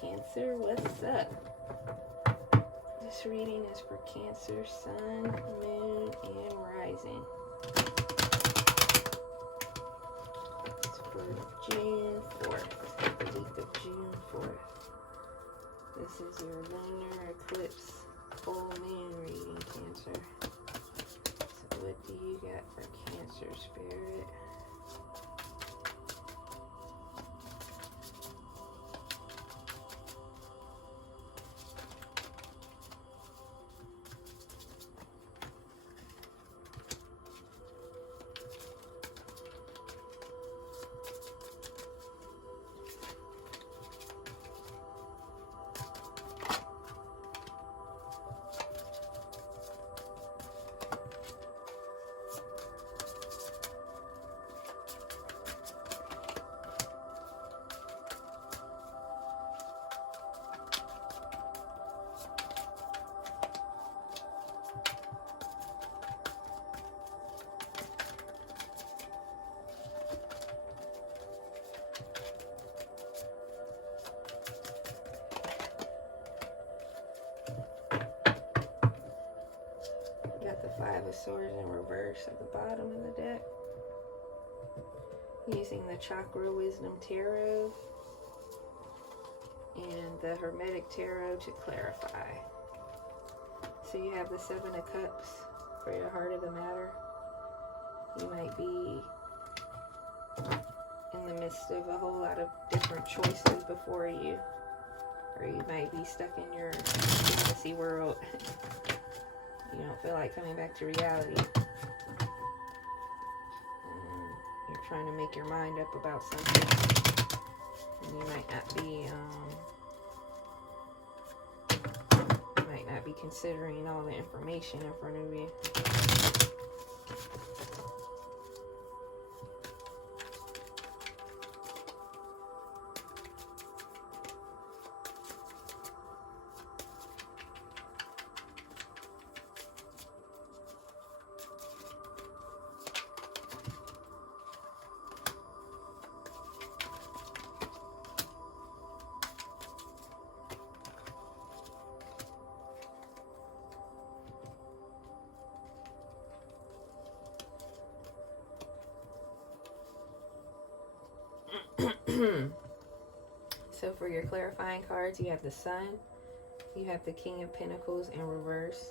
Cancer, what's up? This reading is for Cancer, Sun, Moon, and Rising. It's for June 4th, the week of June 4th. This is your lunar eclipse full moon reading, Cancer. So what do you got for Cancer, Spirit? Got the Five of Swords in reverse at the bottom of the deck. Using the Chakra Wisdom Tarot and the Hermetic Tarot to clarify. So you have the Seven of Cups for your heart of the matter. You might be in the midst of a whole lot of different choices before you. Or you might be stuck in your fantasy world. You don't feel like coming back to reality. And you're trying to make your mind up about something. And you might not be considering all the information in front of you. So for your clarifying cards, you have the Sun, you have the King of Pentacles in reverse,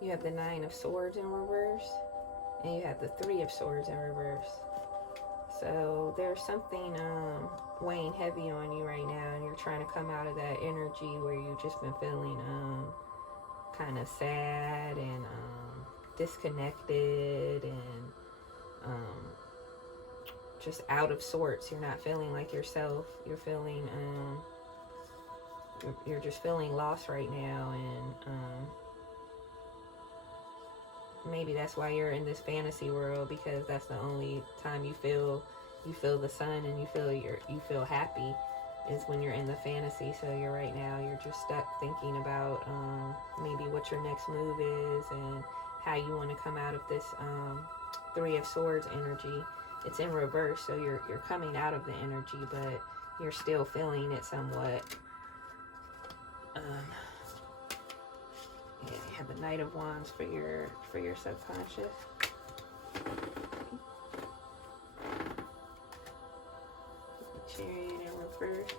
you have the Nine of Swords in reverse, and you have the Three of Swords in reverse. So there's something weighing heavy on you right now, and you're trying to come out of that energy where you've just been feeling kind of sad and disconnected and just out of sorts. You're not feeling like yourself. You're feeling you're just feeling lost right now, and maybe that's why you're in this fantasy world, because that's the only time you feel the sun and you feel happy is when you're in the fantasy. So you're just stuck thinking about maybe what your next move is and how you want to come out of this Three of Swords energy. It's in reverse, so you're coming out of the energy, but you're still feeling it somewhat. Yeah, you have the Knight of Wands for your subconscious. The Chariot in reverse.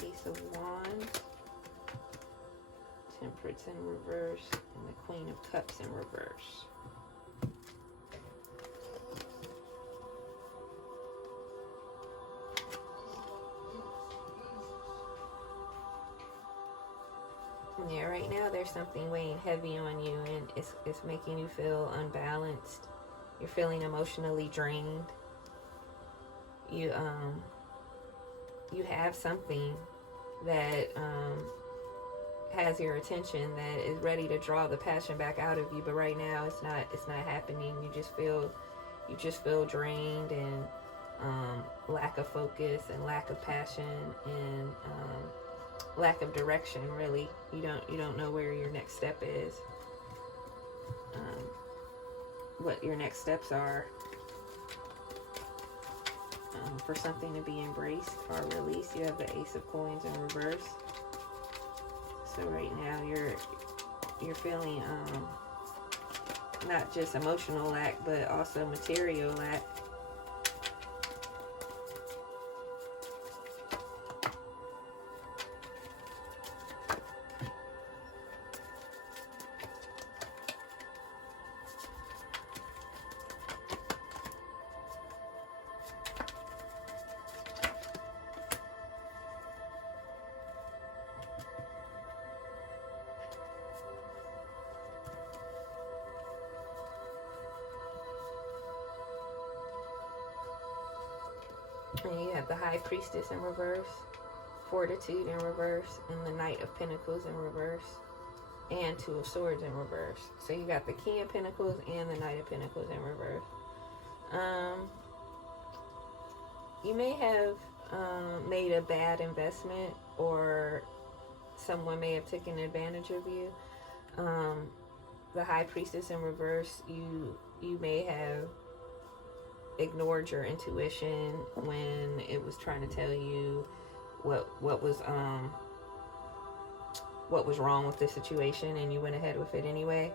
Ace of Wands, Temperance in reverse, and the Queen of Cups in reverse. Yeah, right now there's something weighing heavy on you, and it's making you feel unbalanced. You're feeling emotionally drained. You have something that has your attention, that is ready to draw the passion back out of you, but right now it's not happening. You just feel drained and lack of focus and lack of passion, and lack of direction, really. You don't know where your next step is, what your next steps are, for something to be embraced or released. You have the Ace of Coins in reverse. So right now you're feeling not just emotional lack, but also material lack. And you have the High Priestess in reverse, Fortitude in reverse, and the Knight of Pentacles in reverse, and Two of Swords in reverse. So you got the King of Pentacles and the Knight of Pentacles in reverse. You may have made a bad investment, or someone may have taken advantage of you. The High Priestess in reverse, you may have ignored your intuition when it was trying to tell you what was wrong with the situation, and you went ahead with it anyway.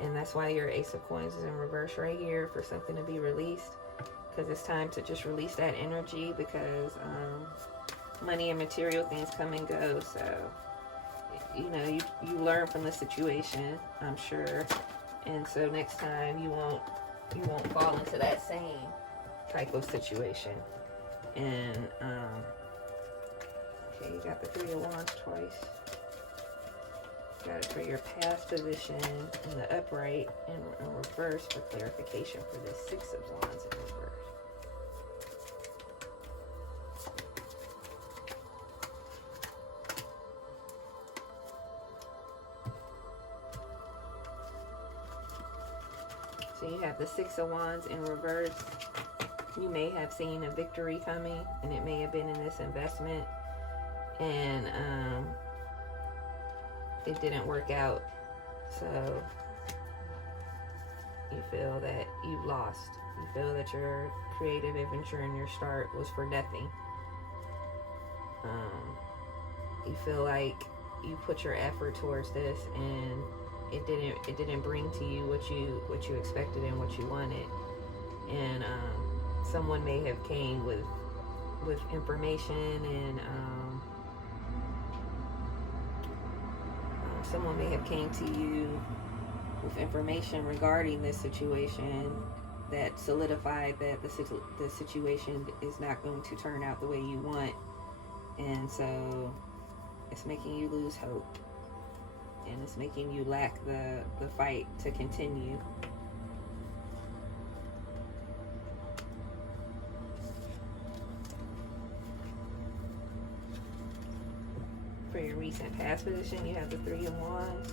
And that's why your Ace of Coins is in reverse right here, for something to be released, because it's time to just release that energy, because money and material things come and go. So you know, you learn from the situation, I'm sure, and so next time you won't fall into that same type of situation. And okay, you got the Three of Wands twice. Got it for your past position in the upright, and in reverse for clarification for the Six of Wands in reverse. So you have the Six of Wands in reverse. You may have seen a victory coming, and it may have been in this investment, and it didn't work out. So you feel that you've lost. You feel that your creative adventure and your start was for nothing. You feel like you put your effort towards this, and it didn't bring to you what you expected and what you wanted. And someone may have came with information, and someone may have came to you with information regarding this situation that solidified that the situation is not going to turn out the way you want, and so it's making you lose hope, and it's making you lack the fight to continue. For your recent past position, you have the Three of Wands.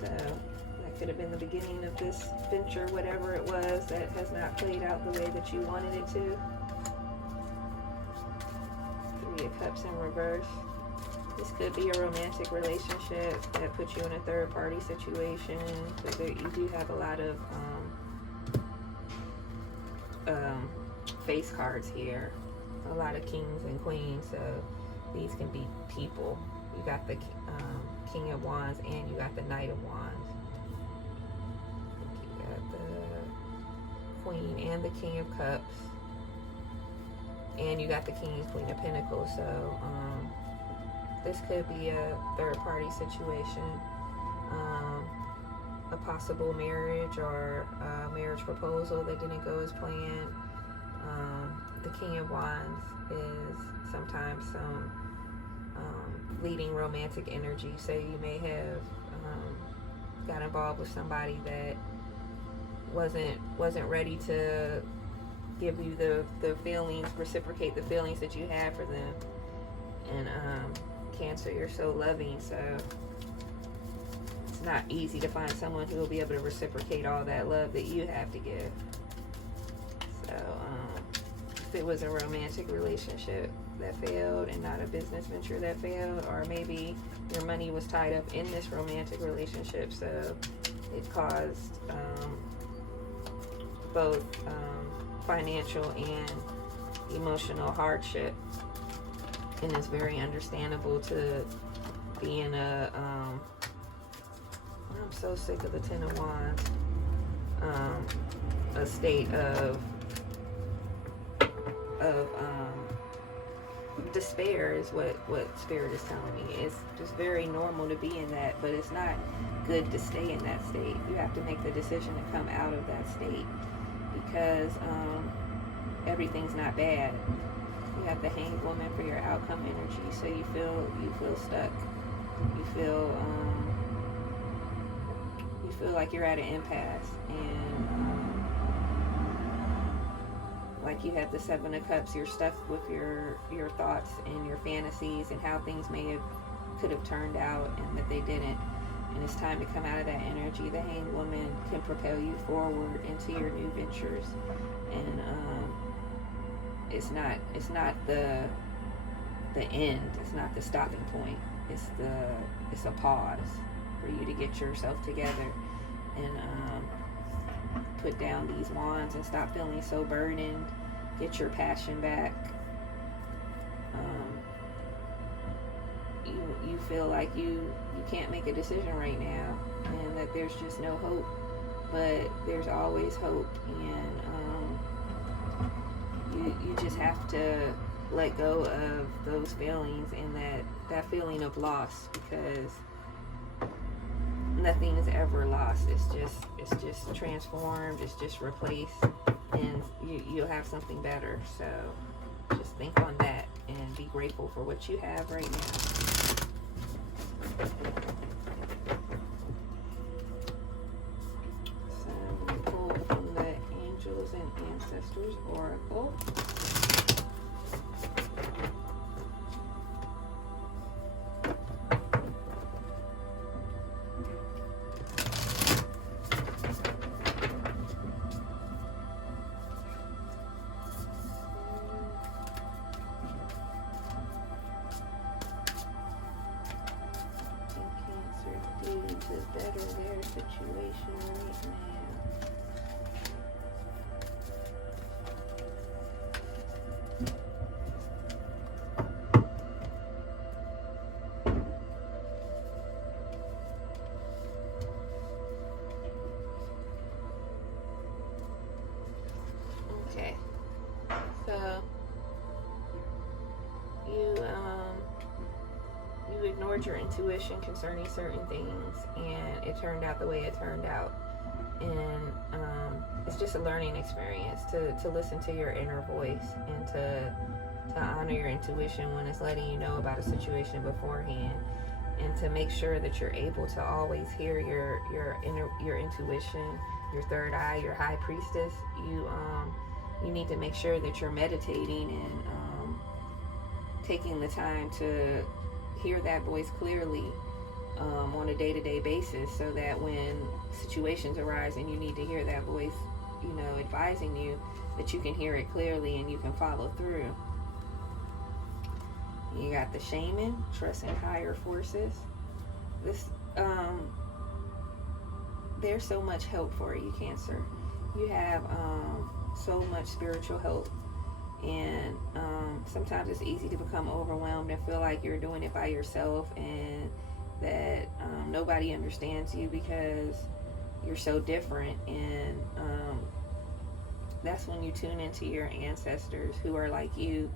So that could have been the beginning of this venture, whatever it was that has not played out the way that you wanted it to. Three of Cups in reverse. This could be a romantic relationship that puts you in a third party situation, because you do have a lot of face cards here, a lot of kings and queens. So these can be people. You got the King of Wands, and you got the Knight of Wands. You got the Queen and the King of Cups, and you got the King and Queen of Pentacles. So this could be a third-party situation, a possible marriage, or a marriage proposal that didn't go as planned. The King of Wands is sometimes some leading romantic energy. So you may have got involved with somebody that wasn't ready to give you the feelings, reciprocate the feelings that you have for them. And Cancer, you're so loving, so it's not easy to find someone who will be able to reciprocate all that love that you have to give. So it was a romantic relationship that failed and not a business venture that failed, or maybe your money was tied up in this romantic relationship, so it caused both financial and emotional hardship. And it's very understandable to be in I'm so sick of the Ten of Wands, a state of despair is what Spirit is telling me. It's just very normal to be in that, but it's not good to stay in that state. You have to make the decision to come out of that state, because everything's not bad. You have the Hanged Woman for your outcome energy, so you feel stuck. You feel like you're at an impasse, and like you have the Seven of Cups. You're stuck with your thoughts and your fantasies and how things could have turned out, and that they didn't. And it's time to come out of that energy. The Hanged Woman can propel you forward into your new ventures, and it's not the end. It's not the stopping point. It's a pause for you to get yourself together and put down these wands and stop feeling so burdened. Get your passion back. You feel like you can't make a decision right now, and that there's just no hope, but there's always hope, and you just have to let go of those feelings and that feeling of loss, because nothing is ever lost. It's just transformed. It's just replaced, and you'll have something better. So just think on that and be grateful for what you have right now. So we pull from the Angels and Ancestors Oracle. To better their situation right now. Okay, so you ignored your intuition concerning certain things, and it turned out the way it turned out. And it's just a learning experience to listen to your inner voice, and to honor your intuition when it's letting you know about a situation beforehand, and to make sure that you're able to always hear your intuition, your third eye, your high priestess. You need to make sure that you're meditating and taking the time to hear that voice clearly on a day-to-day basis, so that when situations arise and you need to hear that voice, advising you, that you can hear it clearly and you can follow through. You got the Shaman, trust in higher forces. This there's so much help for you, Cancer. You have so much spiritual help. And sometimes it's easy to become overwhelmed and feel like you're doing it by yourself, and that nobody understands you because you're so different. And that's when you tune into your ancestors who are like you,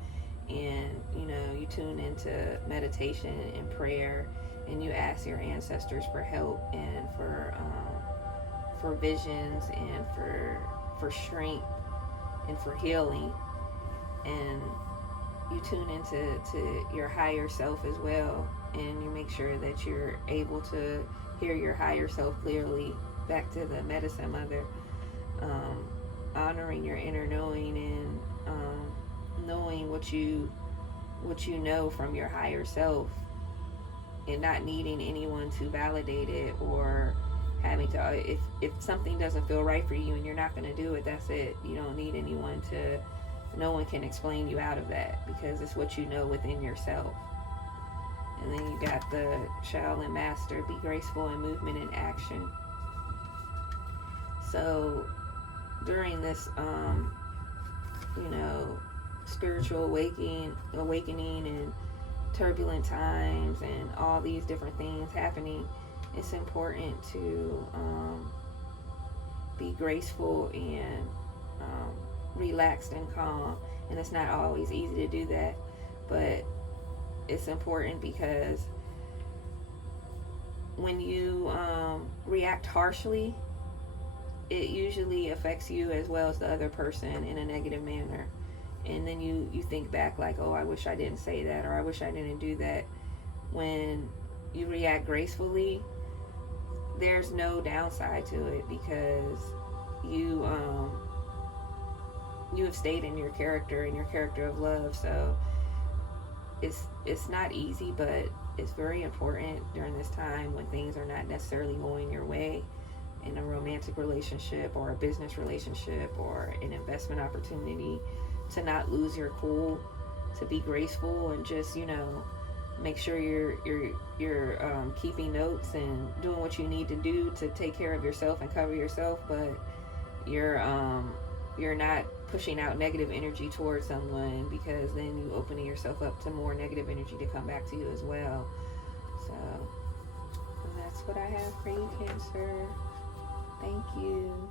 and you tune into meditation and prayer, and you ask your ancestors for help and for visions and for strength and for healing. And you tune into your higher self as well, and you make sure that you're able to hear your higher self clearly. Back to the Medicine Mother, honoring your inner knowing, and knowing what you know from your higher self, and not needing anyone to validate it, or having to, if something doesn't feel right for you and you're not going to do it, that's it. You don't need anyone to no one can explain you out of that, because it's what you know within yourself. And then you got the Shaolin Master, be graceful in movement and action. So during this, spiritual awakening and turbulent times and all these different things happening, it's important to be graceful and relaxed and calm. And it's not always easy to do that, but it's important, because when you react harshly, it usually affects you as well as the other person in a negative manner. And then you think back like, oh, I wish I didn't say that, or I wish I didn't do that. When you react gracefully, there's no downside to it, because you have stayed in your character and your character of love. So it's not easy, but it's very important during this time when things are not necessarily going your way in a romantic relationship or a business relationship or an investment opportunity, to not lose your cool, to be graceful, and just make sure you're keeping notes and doing what you need to do to take care of yourself and cover yourself, but you're not pushing out negative energy towards someone, because then you opening yourself up to more negative energy to come back to you as well. So that's what I have for you, Cancer. Thank you.